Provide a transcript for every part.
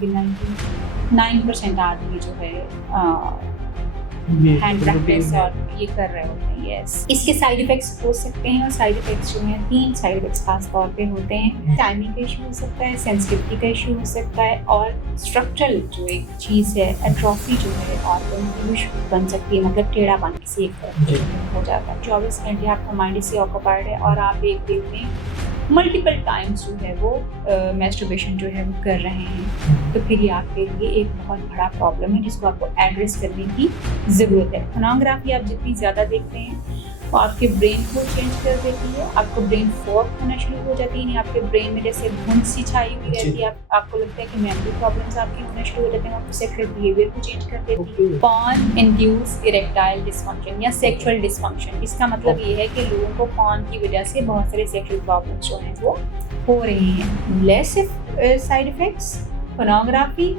कि 99% आदमी जो है हैंड प्रैक्टिस और ये कर रहे होते हैं। यस, इसके साइड इफेक्ट्स हो सकते हैं और साइड इफेक्ट्स जो हैं 3 साइड इफेक्ट्स खास तौर पे होते हैं। टाइमिंग का इशू हो सकता है, सेंसिटिविटी का इशू हो सकता है और स्ट्रक्चरल जो एक चीज़ है, एट्रोफी जो है ऑर्गन की वो बन सकती है, मतलब टेढ़ापन किसी एक तरफ हो जाता है। 24 घंटे आपका माइंड इससे ऑक्यूपाइड है और आप एक दिन में मल्टीपल टाइम्स जो है वो मैस्टरबेशन जो है वो कर रहे हैं, तो फिर ये आपके लिए एक बहुत बड़ा प्रॉब्लम है जिसको आपको एड्रेस करने की ज़रूरत है। पोर्नोग्राफी आप जितनी ज़्यादा देखते हैं वो आपके ब्रेन को चेंज कर देती है, आपको ब्रेन फॉग होना शुरू हो जाती है, यानी आपके ब्रेन में जैसे धुंध सी छाई हुई रहती है, आपको लगता है कि मेमोरी प्रॉब्लम्स आपकी होना शुरू हो जाते हैं, आपको सेक्सुअल बिहेवियर को चेंज कर देती है। पॉर्न इंड्यूस इरेक्टाइल डिसफंक्शन या सेक्सुअल डिसफंक्शन, इसका मतलब ये है कि लोगों को पॉर्न की वजह से बहुत सारे सेक्सुअल प्रॉब्लम्स जो हैं वो हो रही हैं। Less side effects, pornography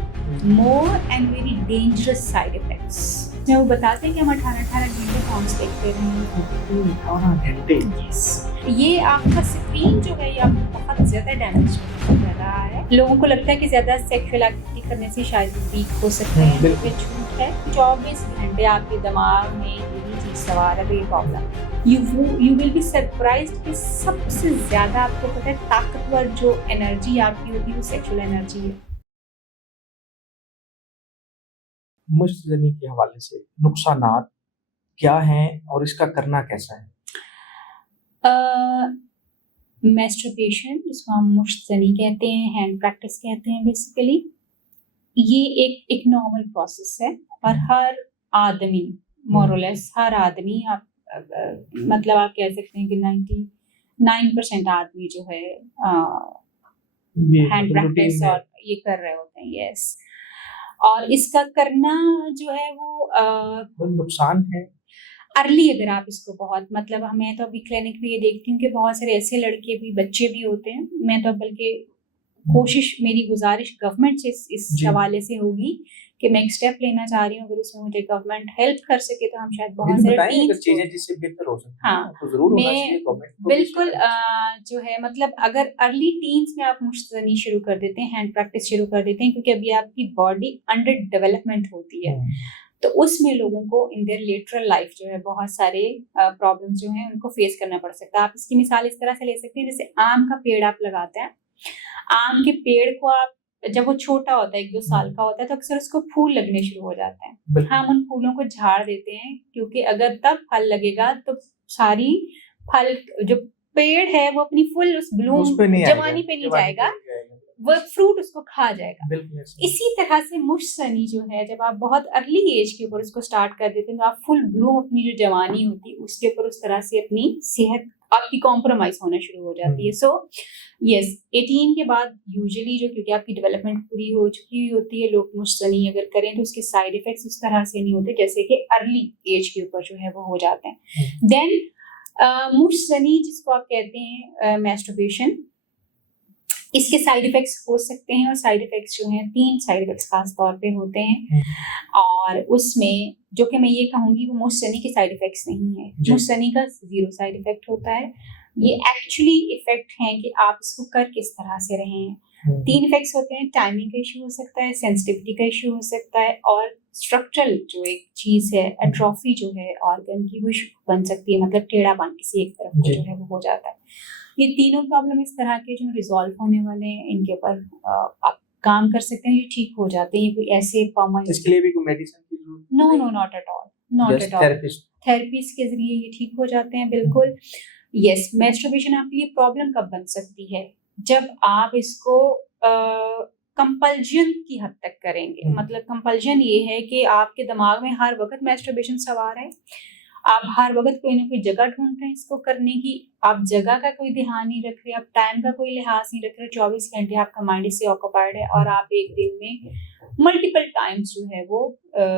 more and very dangerous side effects. मैं वो बताते हैं कि हम 18 घंटे पॉर्न्स देखते रहे हैं। ये आपका स्क्रीन जो है ये आपको बहुत ज़्यादा डैमेज कर रहा है। लोगों को लगता है कि ज़्यादा सेक्सुअल एक्टिविटी करने से शायद वीक हो सकते हैं, ये झूठ है। 24 घंटे आपके दिमाग में यही चीज़ सवार है, तो ये problem you will be surprised कि सबसे ज़्यादा आपको पता है ताकतवर जो एनर्जी आपकी होती है वो सेक्सुअल एनर्जी है। मुश्तजनी के हवाले से नुकसानात क्या हैं और इसका करना कैसा है? मैस्टरबेशन जिसको हम मुश्तजनी कहते हैं, हैंड प्रैक्टिस कहते हैं, बेसिकली ये एक नॉर्मल प्रोसेस है और हर आदमी मोरलेस हर आदमी आप मतलब आप कह सकते हैं कि 99% आदमी जो है हैंड प्रैक्टिस और ये कर रहे होते हैं। यस, और इसका करना जो है वो नुकसान है अर्ली, अगर आप इसको बहुत मतलब मैं तो अभी क्लिनिक में ये देखती हूँ कि बहुत सारे ऐसे लड़के भी बच्चे भी होते हैं। मैं तो बल्कि कोशिश मेरी गुजारिश गवर्नमेंट से इस हवाले से होगी कि मैं एक स्टेप लेना चाह रही हूँ, अगर उसमें मुझे गवर्नमेंट हेल्प कर सके तो हम शायद बहुत सारे टीम्स चीजें जिससे बेहतर हो सकती है। हाँ, तो जरूर होना चाहिए गवर्नमेंट को बिल्कुल जो है मतलब अगर अर्ली टीन्स में आप मुश्तजनी शुरू कर देते हैं, हैंड प्रैक्टिस शुरू कर देते हैं, क्योंकि अभी आपकी बॉडी अंडर डेवलपमेंट होती है, तो उसमें लोगों को इन देयर लेटरल लाइफ जो है बहुत सारे प्रॉब्लम्स जो हैं उनको फेस करना पड़ सकता है। आप इसकी मिसाल इस तरह से ले सकते हैं, जैसे आम का पेड़ आप लगाते हैं, आम के पेड़ को आप जब वो छोटा होता है 1-2 साल का होता है तो अक्सर उसको फूल लगने शुरू हो जाते हैं। हम उन फूलों को झाड़ देते हैं क्योंकि अगर तब फल लगेगा तो सारी फल जो पेड़ है वो अपनी फुल उस ब्लूम जवानी पे नहीं जाएगा, वो फ्रूट उसको खा जाएगा। इसी तरह से मुश्तजनी जो है जब आप बहुत अर्ली एज के ऊपर उसको स्टार्ट कर देते हैं तो आप फुल ब्लूम अपनी जो जवानी होती है उसके ऊपर उस तरह से अपनी सेहत आपकी कॉम्प्रोमाइज होना शुरू हो जाती है। सो यस, 18 के बाद यूजुअली जो क्योंकि आपकी डेवलपमेंट पूरी हो चुकी होती है, लोग मुश्तजनी अगर करें तो उसके साइड इफेक्ट्स उस तरह से नहीं होते जैसे कि अर्ली एज के ऊपर जो है वो हो जाते हैं। देन मुश्तजनी जिसको आप कहते हैं मैस्टरबेशन, इसके साइड इफेक्ट्स हो सकते हैं और साइड इफेक्ट्स जो हैं 3 साइड इफेक्ट्स खास तौर पे होते हैं और उसमें जो कि मैं ये कहूँगी वो मुश्तजनी के साइड इफेक्ट्स नहीं है। मुश्तजनी का 0 साइड इफेक्ट होता है। ये एक्चुअली इफेक्ट हैं कि आप इसको कर किस तरह से रहे हैं। 3 इफेक्ट्स होते हैं, टाइमिंग का इशू हो सकता है, सेंसिटिविटी का इशू हो सकता है और स्ट्रक्चरल जो एक चीज़ है, एट्रोफी जो है ऑर्गन की वो बन सकती है, मतलब टेढ़ापन किसी एक तरफ को जो है वो हो जाता है। ये तीनों प्रॉब्लम इस तरह के जो रिजॉल्व होने वाले हैं, इनके ऊपर आप काम कर सकते हैं, ये ठीक हो जाते हैं। ये कोई ऐसे परमानेंट इसके लिए भी कोई मेडिसिन की जरूरत no not at all therapies के जरिए ये ठीक हो जाते हैं बिल्कुल। यस, मैस्टरबेशन आपके लिए प्रॉब्लम कब बन सकती है? जब आप इसको कंपल्जन की हद तक करेंगे। मतलब कंपल्जन ये है कि आपके दिमाग में हर वक्त मैस्टरबेशन सवार है, आप हर वक्त कोई ना कोई जगह ढूंढ रहे हैं इसको करने की, आप जगह का कोई ध्यान नहीं रख रहे, आप टाइम का कोई लिहाज नहीं रख रहे, 24 घंटे आपका माइंड इससे ऑक्यूपाइड है और आप एक दिन में मल्टीपल टाइम्स जो है वो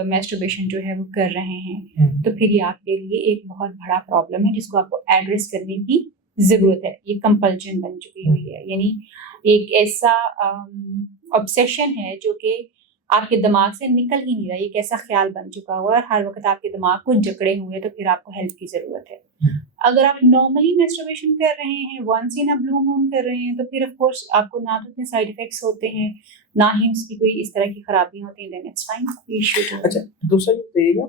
मैस्टरबेशन जो है वो कर रहे हैं, तो फिर ये आपके लिए एक बहुत बड़ा प्रॉब्लम है जिसको आपको एड्रेस करने की जरूरत है। ये कंपल्जन बन चुकी हुई है, यानी एक ऐसा ऑब्सेशन है जो कि आपके दिमाग से निकल ही नहीं रहा, ये कैसा ख्याल बन चुका हुआ है, हर वक्त आपके दिमाग को जकड़े हुए, तो फिर आपको हेल्प की जरूरत है। अगर आप नॉर्मली मेस्टरबेशन कर रहे हैं, once in a blue moon कर रहे हैं, तो फिर ऑफ कोर्स आपको ना तो इतने साइड इफेक्ट्स होते हैं, ना ही उसकी कोई इस तरह की खराबियां होती हैं, देन इट्स फाइन, कोई इशू नहीं है। अच्छा, दूसरा ये बताइएगा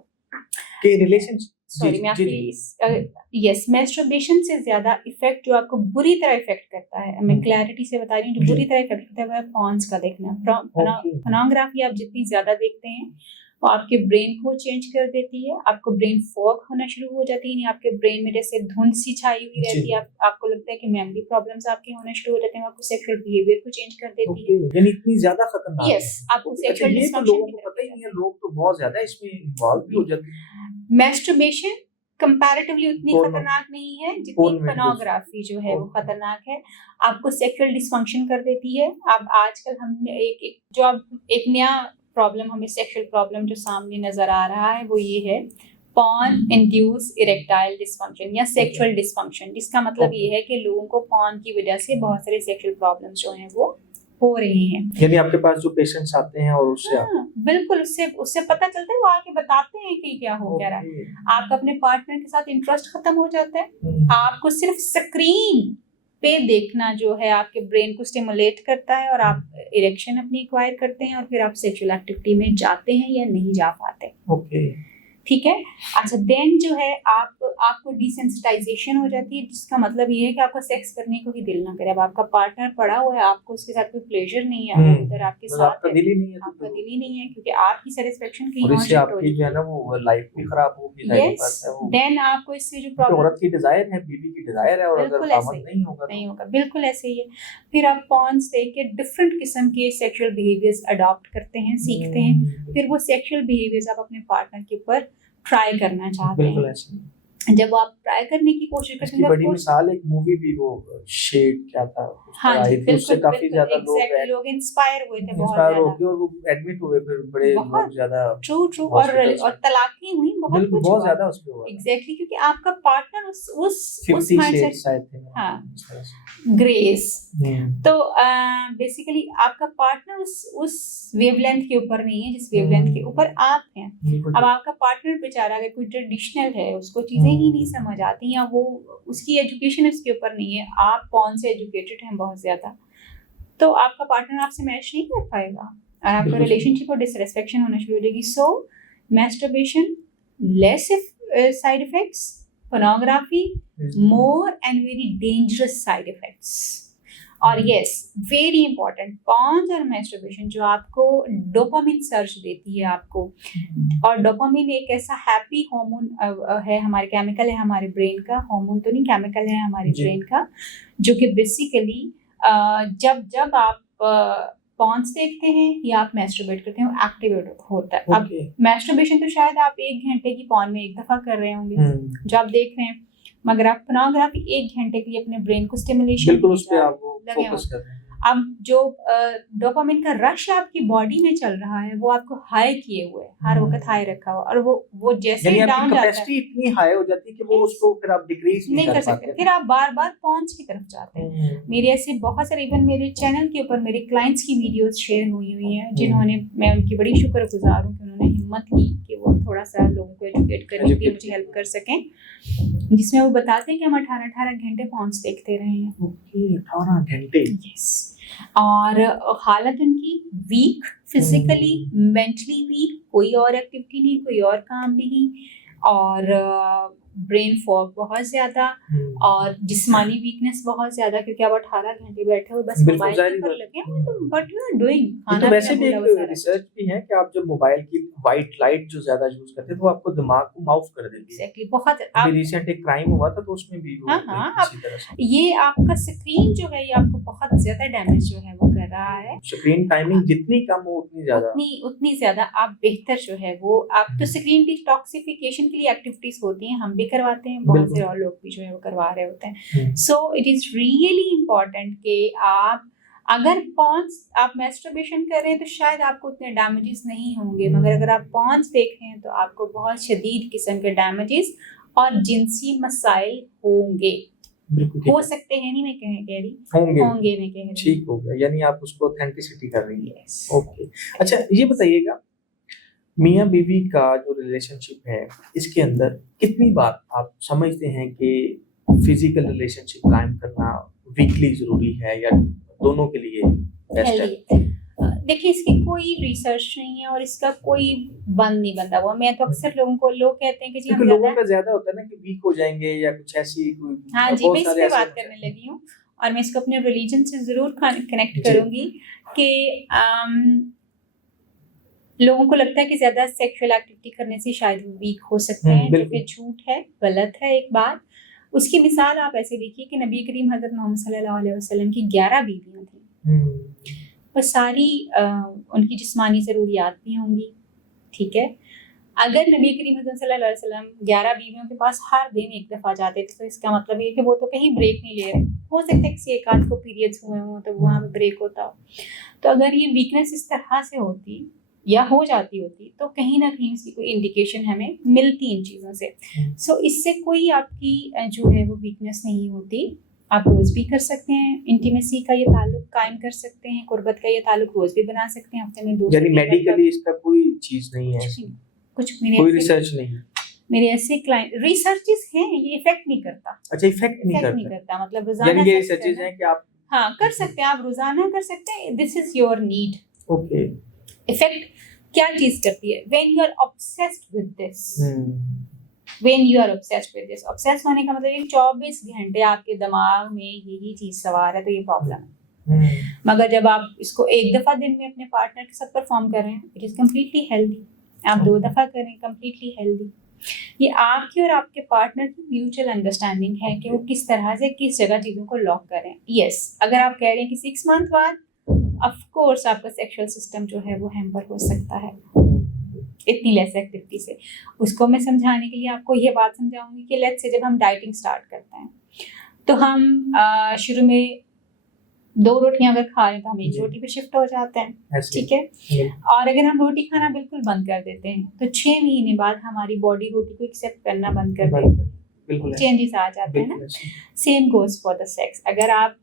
कि रिलेशनशिप। जी सॉरी, जी मैं जी आपकी जी। यस, मेस्टरबेशन से ज्यादा इफेक्ट जो आपको बुरी तरह इफेक्ट करता है, मैं क्लैरिटी से बता रही हूँ, जो जी। बुरी तरह इफेक्ट करता है वो है पॉर्न्स का देखना। ओके। पोर्नोग्राफी आप जितनी ज्यादा देखते हैं, वो आपके ब्रेन को चेंज कर देती है, आपको ब्रेन फॉग होना शुरू हो जाती है, यानी आपके ब्रेन में जैसे धुंध सी छाई हुई रहती जी। है, आपको लगता है कि मेमोरी प्रॉब्लम्स आपके होने शुरू हो जाते हैं, आपको सेक्सुअल बिहेवियर को चेंज कर देती ओके, है। यानी इतनी ज्यादा खतरनाक है। यस, आपको अच्छा, सेक्सुअल ये तो डिस्फंक्शन लोगों की को तरफ पता ले ही नहीं जाती है, लोग तो बहुत ज्यादा इसमें इन्वॉल्व भी हो जाते हैं। है। मैस्टरबेशन कंपैरेटिवली उतनी Porno- खतरनाक नहीं है जितनी porn videos। पोर्नोग्राफी जो है वो Okay। खतरनाक है। आपको सेक्सुअल डिस्फंक्शन कर देती है। अब आजकल हमने एक नया प्रॉब्लम, हमें सेक्सुअल प्रॉब्लम जो सामने नजर आ रहा है वो ये है, पॉर्न इंड्यूस इरेक्टाइल डिस्फंक्शन या सेक्सुअल डिस्फंक्शन, जिसका मतलब ये है कि लोगों को पॉर्न की वजह से बहुत सारे सेक्सुअल प्रॉब्लम्स जो हैं वो हो रही हैं। यानी आपके पास जो पेशेंट्स आते हैं और उससे आप हाँ, बिल्कुल, उससे पता चलता है, वो आके बताते हैं कि क्या हो क्या रहा है। ओके। आपका अपने पार्टनर के साथ इंटरेस्ट खत्म हो जाता है। हम्म। आपको सिर्फ स्क्रीन पे देखना जो है आपके ब्रेन को स्टिमुलेट करता है और आप इरेक्शन अपनी एक्वायर करते हैं और फिर आप सेक्सुअल एक्टिविटी में जाते हैं या नहीं जा पाते। ओके। ठीक है। अच्छा, देन जो है आपको डिसेंसिटाइजेशन हो जाती है, जिसका मतलब ये है कि आपका सेक्स करने को ही दिल ना करे। अब आपका पार्टनर पड़ा हुआ है, आपको उसके साथ कोई प्लेजर नहीं है, वो उधर आपके मतलब साथ आपका है, दिल ही नहीं है आपका दिल ही नहीं है, क्योंकि आपकी सेटिस्फेक्शन कहीं और और इससे शिफ्ट हो आपकी जाती जो है ना वो लाइफ भी खराब होगी, जाहिर सी यस। बात है वो। देन आपको इससे जो क्योंकि प्रॉब्लम, औरत की डिजायर है, बीवी की डिजायर है, और अगर बिल्कुल ऐसे दामन ही नहीं होगा नहीं तो होगा, बिल्कुल ऐसे ही है। फिर आप पॉर्न्स देख के डिफरेंट किस्म के सेक्सुअल बिहेवियर्स अडॉप्ट करते हैं, सीखते हैं। फिर वो सेक्सुअल बिहेवियर्स आप अपने पार्टनर के ऊपर ट्राई करना चाहते बिल्कुल हैं। ऐसे ही। जब आप ट्राई करने की कोशिश करते इसकी हैं, बड़ी मिसाल एक मूवी भी वो शेड क्या था उस हाँ पर जी, आई थी, उससे बिल्कुल काफी बिल्कुल ज्यादा एग्जैक्टली, लोग इंस्पायर हुए थे बहुत इंस्पायर ज्यादा। होके और वो एडमिट हुए, फिर बड़े लोग बहुत ज्यादा ट्रू ट्रू, हॉस्पिटल्स और में। तलाकें हुई, बहुत बिल्कुल, कुछ बहुत हुआ ज्यादा उसमें हुआ। एग्जैक्टली, क्योंकि आपका पार्टनर उस 50 माइंडसेट, शेड्स आए थे हाँ, इस तरह से। ग्रेस। हम्म। तो बेसिकली आपका पार्टनर उस वेवलेंथ के ऊपर नहीं है जिस वेवलेंथ के ऊपर आप हैं। बिल्कुल। अब आपका पार्टनर बेचारा अगर कोई ट्रेडिशनल है, उसको चीजें ही नहीं समझ आती, या वो उसकी एजुकेशन उसके ऊपर नहीं है, आप कौन से एजुकेटेड हैं बहुत ज्यादा, तो आपका पार्टनर आपसे मैच नहीं कर पाएगा और आपका बिल्कुल। रिलेशनशिप और डिसरेस्पेक्शन होना शुरू हो जाएगी। So masturbation, less side effects, pornography, more and very dangerous side effects। और यस, वेरी इंपॉर्टेंट, पॉर्न और मैस्टरबेशन जो आपको डोपामिन सर्ज देती है आपको, और डोपामिन एक ऐसा हैप्पी हार्मोन है, हमारे केमिकल है, हमारे ब्रेन का, हार्मोन तो नहीं, केमिकल है हमारे जी। ब्रेन का, जो कि बेसिकली जब आप पॉर्न्स देखते हैं या आप मैस्टरबेट करते हैं, वो एक्टिवेट होता है। अब मैस्टरबेशन तो शायद आप 1 घंटे की पॉर्न में एक दफा कर रहे होंगे जो आप देख रहे हैं, मगर आप पोर्नोग्राफी 1 घंटे के लिए अपने ब्रेन को स्टिमुलेशन बिल्कुल उस पे आप फोकस कर रहे हैं। अब जो डोपामिन का रश आपकी बॉडी में चल रहा है, वो आपको हाई किए हुए, हर वक्त हाई रखा हुआ, और वो जैसे ही डाउन जाता है, कैपेसिटी इतनी हाई हो जाती है कि वो उसको फिर आप डिक्रीज नहीं कर सकते, फिर आप बार बार पॉर्न्स की तरफ जाते हैं। मेरे ऐसे बहुत सारे, इवन मेरे चैनल के ऊपर मेरे क्लाइंट्स की वीडियोस शेयर हुई हैं, जिन्होंने, मैं उनकी बड़ी शुक्रगुजार हूँ कि उन्होंने हिम्मत की कि वो थोड़ा सा लोगों को एजुकेट करने के लिए मुझे हेल्प कर सकें, जिसमें वो बताते हैं कि हम 18 घंटे पॉर्न्स देखते रहे हैं। ओके, 18 घंटे। यस। और हालत उनकी वीक, फिजिकली मेंटली वीक, कोई और एक्टिविटी नहीं, कोई और काम नहीं, और ब्रेन फॉग बहुत ज्यादा, और जिस्मानी वीकनेस बहुत ज्यादा, क्योंकि आप 18 घंटे बैठे हुए बस मोबाइल के ऊपर लगे हैं, तो व्हाट यू आर डूइंग। तो वैसे भी एक रिसर्च भी है कि आप जब मोबाइल की वाइट लाइट जो ज्यादा यूज करते हैं तो आपको दिमाग को माउफ कर देती है। एग्जैक्टली, बहुत। अभी रिसेंट एक क्राइम हुआ था तो उसमें भी वो इसी तरह से, ये आपका स्क्रीन जो है, ये आपको बहुत ज्यादा डैमेज जो है वो कर रहा है। स्क्रीन टाइमिंग जितनी कम हो उतनी ज्यादा आप बेहतर जो है वो, आप तो स्क्रीन डिटॉक्सिफिकेशन के लिए एक्टिविटीज होती हैं, हम भी करवाते हैं, बहुत से और लोग भी जो है वो करवा रहे होते हैं। So it is really important कि आप अगर पॉर्न्स आप मैस्टरबेशन कर रहे हैं तो शायद आपको उतने डैमेजेस नहीं होंगे, मगर अगर आप पॉर्न्स देख रहे हैं तो आपको बहुत शदीद किस्म के डैमेजेस और जिनसी मसाइल होंगे, हो सकते हैं, नहीं मैं कह रही होंगे, मैं कह रही। ठीक हो गया, यानी आप उसको ऑथेंटिसिटी कर रही हैं। ओके, अच्छा ये बताइएगा, मियाँ बीवी का जो रिलेशनशिप है, इसके अंदर कितनी बार आप समझते हैं कि फिजिकल रिलेशनशिप कायम करना वीकली जरूरी है या दोनों के लिए बेस्ट है? हेल्दी। देखिए, इसकी कोई रिसर्च नहीं है और इसका कोई बंद नहीं बंधा हुआ। मैं तो अक्सर लोग कहते हैं कि जी हम क्योंकि लोगों ज्यादा, का ज्यादा होता है ना कि वीक हो जाएंगे या कुछ ऐसी कोई हाँ जी, बहुत मैं इस सारे पे ऐसे बात होते करने हैं। लगी हूँ और मैं इसको अपने रिलीजन से जरूर कनेक्ट जी। करूंगी कि लोगों को लगता है कि ज्यादा सेक्सुअल एक्टिविटी करने से शायद वो वीक हो सकते हैं, जो बिल्कुल। कि झूठ है, गलत है। एक बात, उसकी मिसाल आप ऐसे देखिए कि नबी करीम हजरत मोहम्मद सल्लल्लाहु अलैहि वसल्लम की 11 बीवियां थी। वो सारी उनकी जिस्मानी ज़रूरियात भी होंगी, ठीक है। अगर नबी करीम हज़रत सल्लल्लाहु अलैहि वसल्लम 11 बीवियों के पास हर दिन एक दफ़ा जाते थे, तो इसका मतलब ये है कि वो तो कहीं ब्रेक नहीं ले रहे। हो सकता है किसी एक आध को पीरियड्स हुए हों तो वहाँ पे ब्रेक होता हो। तो अगर ये वीकनेस इस तरह से होती या हो जाती होती तो कहीं ना कहीं उसकी कोई इंडिकेशन हमें मिलती इन चीज़ों से। सो इससे कोई आपकी जो है वो वीकनेस नहीं होती। आप रोज़ भी कर सकते हैं, इंटीमेसी का ये ताल्लुक कायम कर सकते हैं, कुर्बत का ये ताल्लुक रोज़ भी बना सकते हैं, हफ्ते में 2 से यानी 3 बार मेडिकली इसका कोई चीज नहीं है, कुछ भी नहीं। कुछ मेरे कोई ऐसे रिसर्च नहीं है। मेरे ऐसे क्लाइंट रिसर्चेस हैं, ये इफेक्ट नहीं करता। अच्छा, इफेक्ट नहीं इफेक्ट नहीं करता, करता, मतलब रोजाना यानी ये सेक्स रिसर्चेज करना, हैं कि आप हाँ कर सकते हैं, आप रोजाना कर सकते हैं। This is your need. Okay. Effect क्या चीज करती है? When you are obsessed with this, when you are obsessed with this. Obsess होने का मतलब ये 24 घंटे आपके दिमाग में यही चीज सवार है, तो ये प्रॉब्लम है। मगर जब आप इसको एक दफा दिन में अपने पार्टनर के साथ परफॉर्म कर रहे हैं, इट इज कम्प्लीटली हेल्दी। आप 2 दफा करें, कम्प्लीटली हेल्दी। ये आपकी और आपके पार्टनर की म्यूचुअल अंडरस्टैंडिंग है कि वो किस तरह से किस जगह चीजों को लॉक करें। यस, अगर आप कह रहे हैं कि 6 मंथ बाद, ऑफ कोर्स आपका सेक्सुअल सिस्टम जो है वो हैम्पर हो सकता है इतनी लेस एक्टिविटी से। उसको मैं समझाने के लिए आपको ये बात समझाऊंगी कि लेट्स से जब हम डाइटिंग स्टार्ट करते हैं तो हम शुरू में 2 रोटियां अगर खा रहे हैं तो हम 1 रोटी पे शिफ्ट हो जाते हैं, ठीक है। और अगर हम रोटी खाना बिल्कुल बंद कर देते हैं तो 6 महीने बाद हमारी बॉडी रोटी को एक्सेप्ट करना बंद कर देती है, चेंजेस आ जाते हैं ना। Same goes for the sex. अगर आप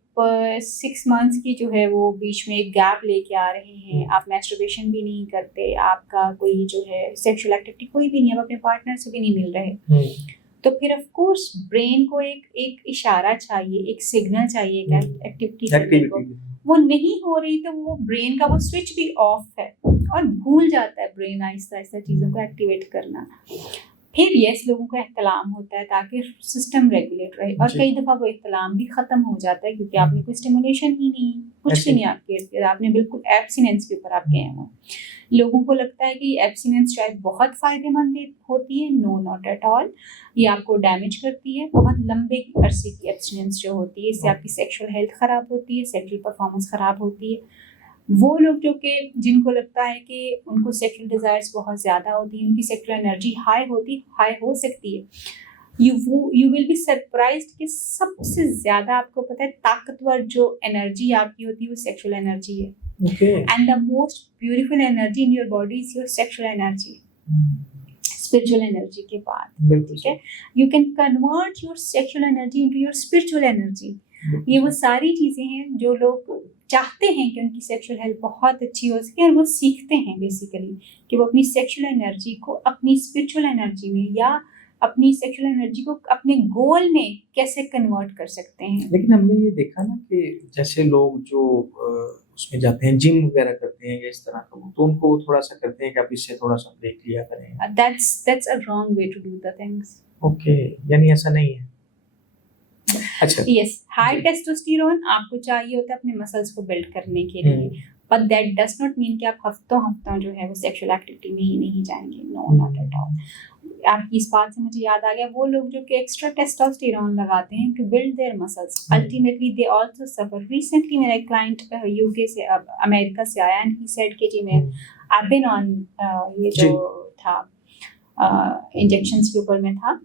6 मंथ्स की जो है वो बीच में एक गैप लेके आ रहे हैं, आप मैस्टरबेशन भी नहीं करते, आपका कोई जो है सेक्सुअल एक्टिविटी कोई भी नहीं, आप अपने पार्टनर से भी नहीं मिल रहे, तो फिर ऑफ कोर्स ब्रेन को एक इशारा चाहिए, एक सिग्नल चाहिए एक्टिविटी करने को। वो नहीं हो रही तो वो ब्रेन का वो स्विच भी ऑफ है और भूल जाता है ब्रेन आहिस्ता आहिस्ता चीज़ों को एक्टिवेट करना। फिर यस, लोगों को एहतलाम होता है ताकि सिस्टम रेगुलेट रहे, और कई दफ़ा वो एहतलाम भी ख़त्म हो जाता है क्योंकि आपने कोई स्टिमुलेशन ही नहीं, कुछ भी नहीं आपके, आपने बिल्कुल एब्सिनेंस के ऊपर आप गए हो। लोगों को लगता है कि एब्सिनेंस शायद बहुत फ़ायदेमंद होती है। No, not at all. ये आपको डैमेज करती है। बहुत लंबे अरसे की एब्सिनेंस जो होती है, इससे आपकी सेक्सुअल हेल्थ ख़राब होती है, सेक्सुअल परफॉर्मेंस ख़राब होती है। वो लोग जो कि जिनको लगता है कि उनको सेक्सुअल डिज़ायर्स बहुत ज़्यादा होती हैं, उनकी सेक्सुअल एनर्जी हाई हो सकती है, यू विल बी सरप्राइज्ड कि सबसे ज़्यादा आपको पता है ताकतवर जो एनर्जी आपकी होती है वो सेक्सुअल एनर्जी है। And the most beautiful energy in your body is your sexual energy, spiritual energy के बाद, ठीक है। You can convert your sexual energy into your spiritual energy. ये वो सारी चीज़ें हैं जो लोग चाहते हैं कि उनकी सेक्सुअल हेल्थ बहुत अच्छी हो सके, और वो सीखते हैं बेसिकली कि वो अपनी सेक्सुअल एनर्जी को अपनी स्पिरिचुअल एनर्जी में या अपनी सेक्सुअल एनर्जी को अपने गोल में कैसे कन्वर्ट कर सकते हैं। लेकिन हमने ये देखा ना कि जैसे लोग जो उसमें जाते हैं, जिम वगैरह करते हैं या इस तरह का, तो उनको थोड़ा सा करते हैं कि आप इससे थोड़ा सा ब्रेक लिया करें। That's a wrong way to do the things. Okay, यानी ऐसा नहीं है। अच्छा, यस, हाई टेस्टोस्टेरोन आपको चाहिए होता है अपने मसल्स को बिल्ड करने के लिए, but that does not mean कि आप हफ्तों जो है वो सेक्सुअल एक्टिविटी में ही नहीं जाएंगे। No, not at all. आपकी इस बात से मुझे याद आ गया, वो लोग जो कि एक्स्ट्रा टेस्टोस्टेरोन लगाते हैं to build their muscles, ultimately they also suffer. Recently मेरा एक क्लाइंट यूके से, अमेरिका से आया, एंड ही सेड कि जी मैं आई बीन ऑन ये जो था इंजेक्शंस के ऊपर में था,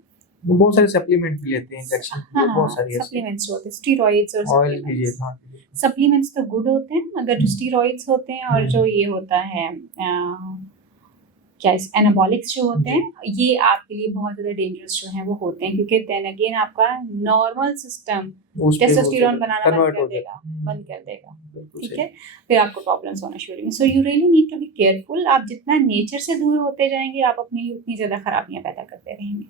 बहुत सारे सप्लीमेंट भी लेते हैं, इंजेक्शन, बहुत सारी सप्लीमेंट्स होते हैं, स्टेरॉइड्स और सप्लीमेंट्स तो गुड होते हैं, मगर जो स्टेरॉइड्स होते हैं और जो ये होता है क्या एनाबॉलिक्स जो होते हैं, ये आपके लिए बहुत ज़्यादा डेंजरस जो हैं वो होते हैं, क्योंकि देन अगेन आपका नॉर्मल सिस्टम टेस्टोस्टेरोन बनाना बंद कर देगा, ठीक है। फिर आपको प्रॉब्लम्स होना शुरू होंगे। So you really need to be careful. आप जितना नेचर से दूर होते जाएंगे, आप अपने लिए उतनी ज़्यादा खराबियाँ पैदा करते रहेंगे।